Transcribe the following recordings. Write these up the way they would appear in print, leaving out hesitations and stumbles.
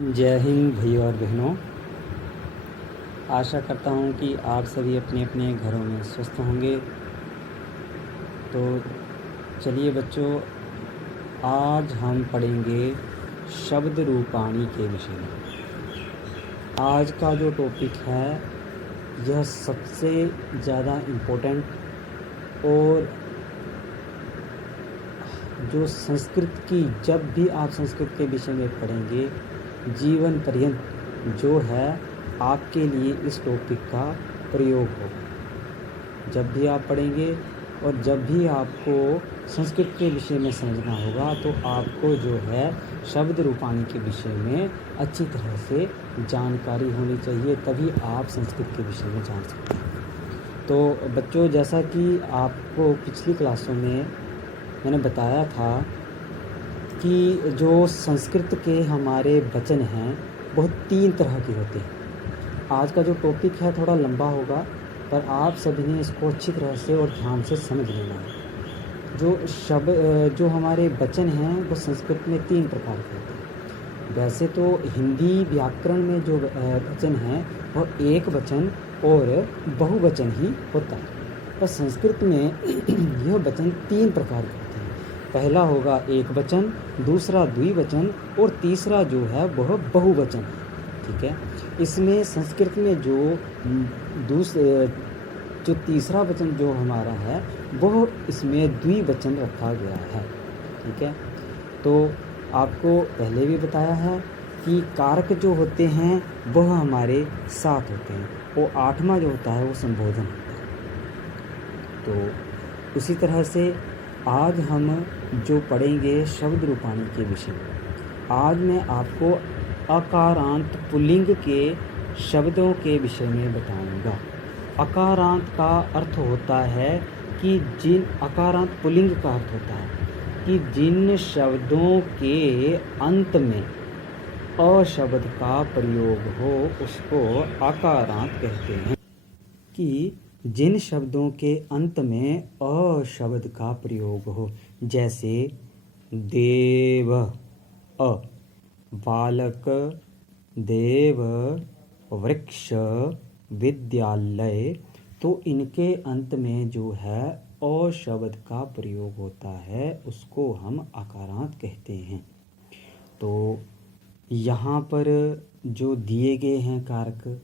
जय हिंद भाइयों और बहनों। आशा करता हूँ कि आप सभी अपने अपने घरों में स्वस्थ होंगे। तो चलिए बच्चों, आज हम पढ़ेंगे शब्द रूपाणी के विषय में। आज का जो टॉपिक है यह सबसे ज़्यादा इम्पोर्टेंट और जो संस्कृत की, जब भी आप संस्कृत के विषय में पढ़ेंगे जीवन पर्यंत जो है आपके लिए इस टॉपिक का प्रयोग होगा। जब भी आप पढ़ेंगे और जब भी आपको संस्कृत के विषय में समझना होगा तो आपको जो है शब्द रूपाणी के विषय में अच्छी तरह से जानकारी होनी चाहिए, तभी आप संस्कृत के विषय में जान सकते हैं। तो बच्चों, जैसा कि आपको पिछली क्लासों में मैंने बताया था कि जो संस्कृत के हमारे वचन हैं वह 3 तरह के होते हैं। आज का जो टॉपिक है थोड़ा लंबा होगा, पर आप सभी ने इसको अच्छी तरह से और ध्यान से समझ लेना है। जो हमारे वचन हैं वो संस्कृत में 3 प्रकार के होते हैं। वैसे तो हिंदी व्याकरण में जो वचन हैं वह एक वचन और बहुवचन ही होता है, पर संस्कृत में यह वचन 3 प्रकार के होते हैं। पहला होगा एक वचन, दूसरा द्विवचन और तीसरा जो है वह बहुवचन। ठीक है, इसमें संस्कृत में जो तीसरा वचन जो हमारा है वह इसमें द्विवचन रखा गया है। ठीक है, तो आपको पहले भी बताया है कि कारक जो होते हैं वह हमारे 7 होते हैं और 8वां जो होता है वो संबोधन होता है। तो उसी तरह से आज हम जो पढ़ेंगे शब्द रूपाणी के विषय में, आज मैं आपको अकारांत पुल्लिंग के शब्दों के विषय में बताऊंगा। अकारांत का अर्थ होता है कि अकारांत पुल्लिंग का अर्थ होता है कि जिन शब्दों के अंत में अ शब्द का प्रयोग हो उसको अकारांत कहते हैं। कि जिन शब्दों के अंत में अ शब्द का प्रयोग हो, जैसे देव अ, बालक देव, वृक्ष, विद्यालय, तो इनके अंत में जो है अ शब्द का प्रयोग होता है उसको हम अकारांत कहते हैं। तो यहाँ पर जो दिए गए हैं कारक,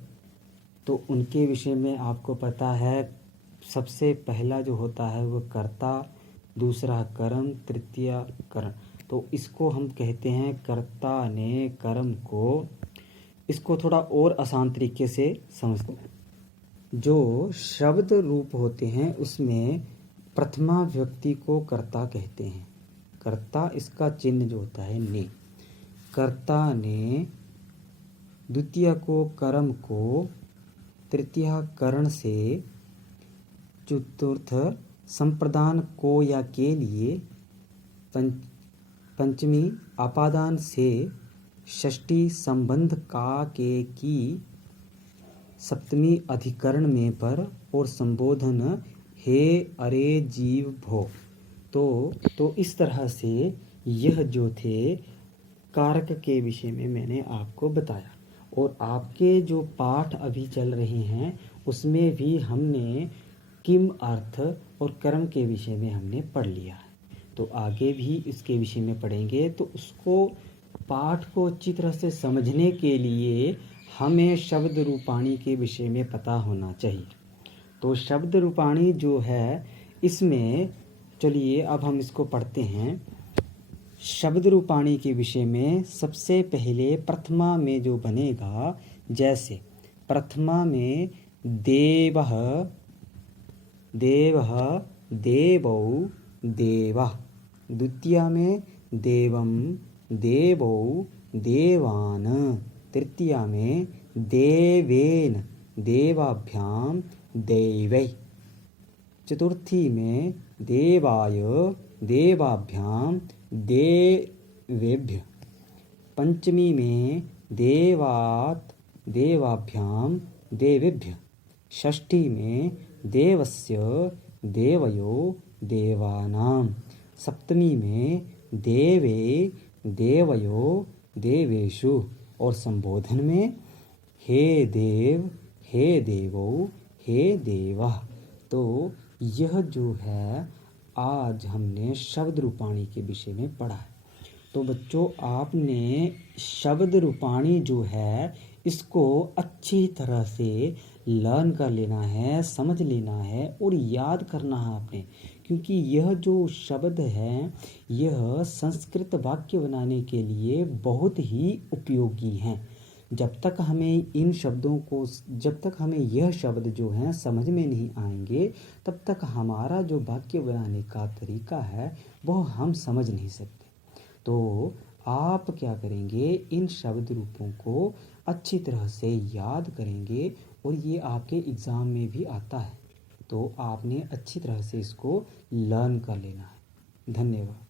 तो उनके विषय में आपको पता है सबसे पहला जो होता है वो कर्ता, दूसरा कर्म, तृतीय करण। तो इसको हम कहते हैं कर्ता ने कर्म को, इसको थोड़ा और आसान तरीके से समझते हैं। जो शब्द रूप होते हैं उसमें प्रथमा व्यक्ति को कर्ता कहते हैं। कर्ता, इसका चिन्ह जो होता है ने, कर्ता ने, द्वितीय को कर्म को, तृतीय करण से, चतुर्थ संप्रदान को या के लिए, पंचमी अपादान से, षष्ठी संबंध का के की, सप्तमी अधिकरण में पर, और संबोधन हे अरे जीव भो। तो इस तरह से यह जो थे कारक के विषय में मैंने आपको बताया। और आपके जो पाठ अभी चल रहे हैं उसमें भी हमने किम अर्थ और कर्म के विषय में हमने पढ़ लिया है। तो आगे भी इसके विषय में पढ़ेंगे, तो उसको पाठ को अच्छी तरह से समझने के लिए हमें शब्द रूपाणी के विषय में पता होना चाहिए। तो शब्द रूपाणी जो है इसमें, चलिए अब हम इसको पढ़ते हैं। शब्द रूपाणी के विषय में सबसे पहले प्रथमा में जो बनेगा, जैसे प्रथमा में देवः देवः, देवौ देवः, द्वितीय में देवं देवौ देवान, तृतीय में देवेन देवाभ्याम दैवै, चतुर्थी में देवाय देवाभ्याम देवेभ्य, पंचमी में देवात् देवाभ्याम देवेभ्य, षष्ठी में देवस्य देवयो देवानां, सप्तमी में देवे देवयो देवेषु, और संबोधन में हे देव, हे देवो, हे देवः। तो यह जो है आज हमने शब्द रूपाणी के विषय में पढ़ा है। तो बच्चों आपने शब्द रूपाणी जो है इसको अच्छी तरह से लर्न कर लेना है, समझ लेना है और याद करना है आपने, क्योंकि यह जो शब्द है यह संस्कृत वाक्य बनाने के लिए बहुत ही उपयोगी हैं। जब तक हमें यह शब्द जो हैं समझ में नहीं आएंगे तब तक हमारा जो वाक्य बनाने का तरीका है वह हम समझ नहीं सकते। तो आप क्या करेंगे, इन शब्द रूपों को अच्छी तरह से याद करेंगे और ये आपके एग्ज़ाम में भी आता है। तो आपने अच्छी तरह से इसको लर्न कर लेना है। धन्यवाद।